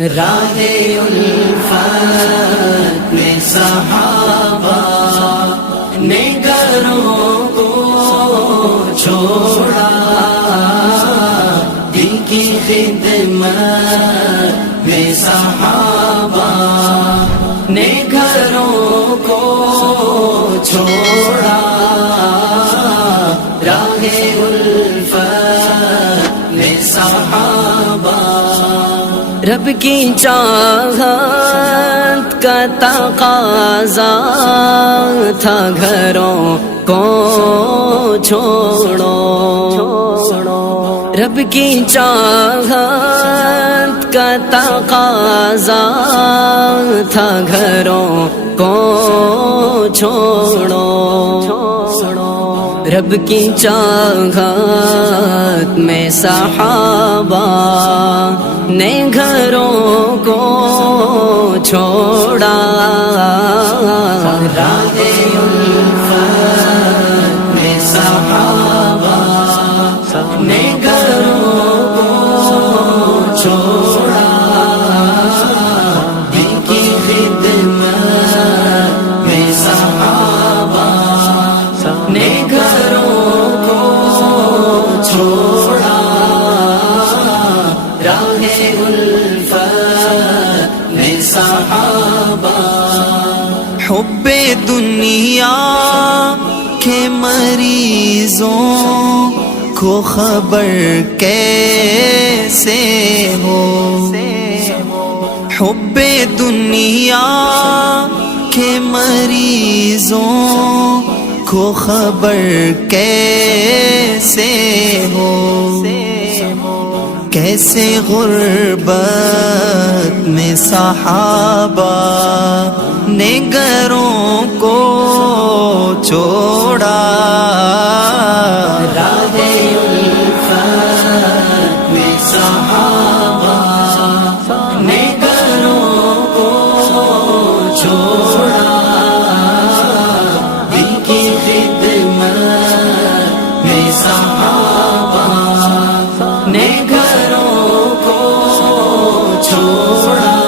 راہ الفت میں صحابہ نے گھروں کو چھوڑا، دین کی خدمت میں صحابہ نے گھروں کو چھوڑا، راہ الفت میں صحابہ رب کی چاہت کا تقاضا تھا، گھروں کو چھوڑو، رب کی چاہت کا تقاضا تھا، گھروں کو چھوڑو، رب کی چاہت میں صحابہ نے گھروں کو چھوڑا، راہ الفت میں صحابہ نے گھروں کو چھوڑا، دین کی خدمت میں صحابہ نے گھروں کو چھوڑا، راہ الفت میں صحابہ حب دنیا کے مریضوں کو خبر کیسے ہو، حب دنیا کے مریضوں کو خبر کیسے ہو، کیسے غربت میں صحابہ نے گھروں کو چھوڑا، راہ الفت میں صحابہ نے گھروں کو چھوڑا، دین کی خدمت میں صحابہ نے گھروں کو چھوڑا،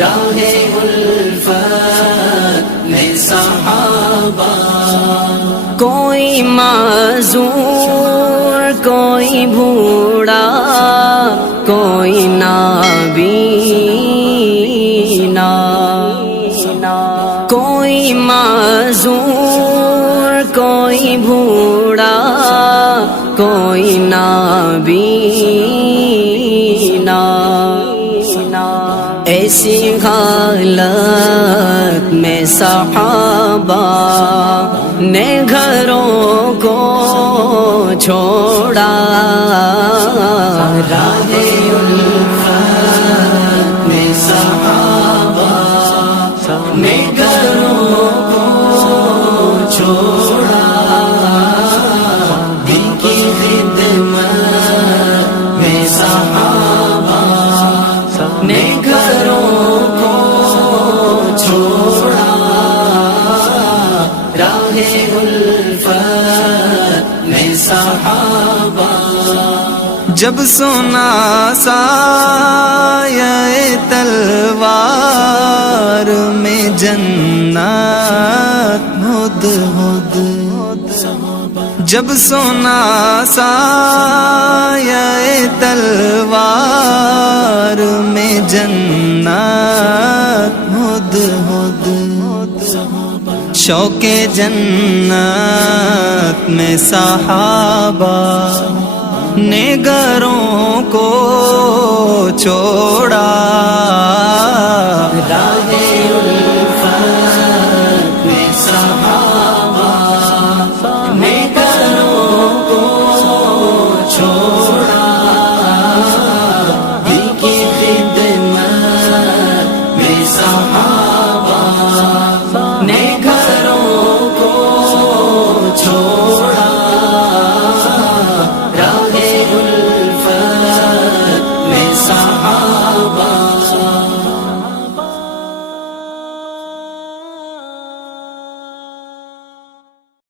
راہ الفت میں صحابہ کوئی معذور، کوئی بوڑھا، کوئی نابینا، کوئی معذور، کوئی بوڑھا، کوئی نابینا، ایسی حالت میں صحابہ نے گھروں کو چھوڑا، راہ الفت میں صحابہ نے گھروں کو چھوڑا، دین کی خدمت میں صحابہ نے گھروں کو چھوڑا، راہ الفت میں صحابہ جب سنا سایہ تلوار میں جنت ہد ہد، جب سنا سایہ تلوار میں جنت ہد ہد، شوق جنت میں صحابہ نے گھروں کو چھوڑا، راہ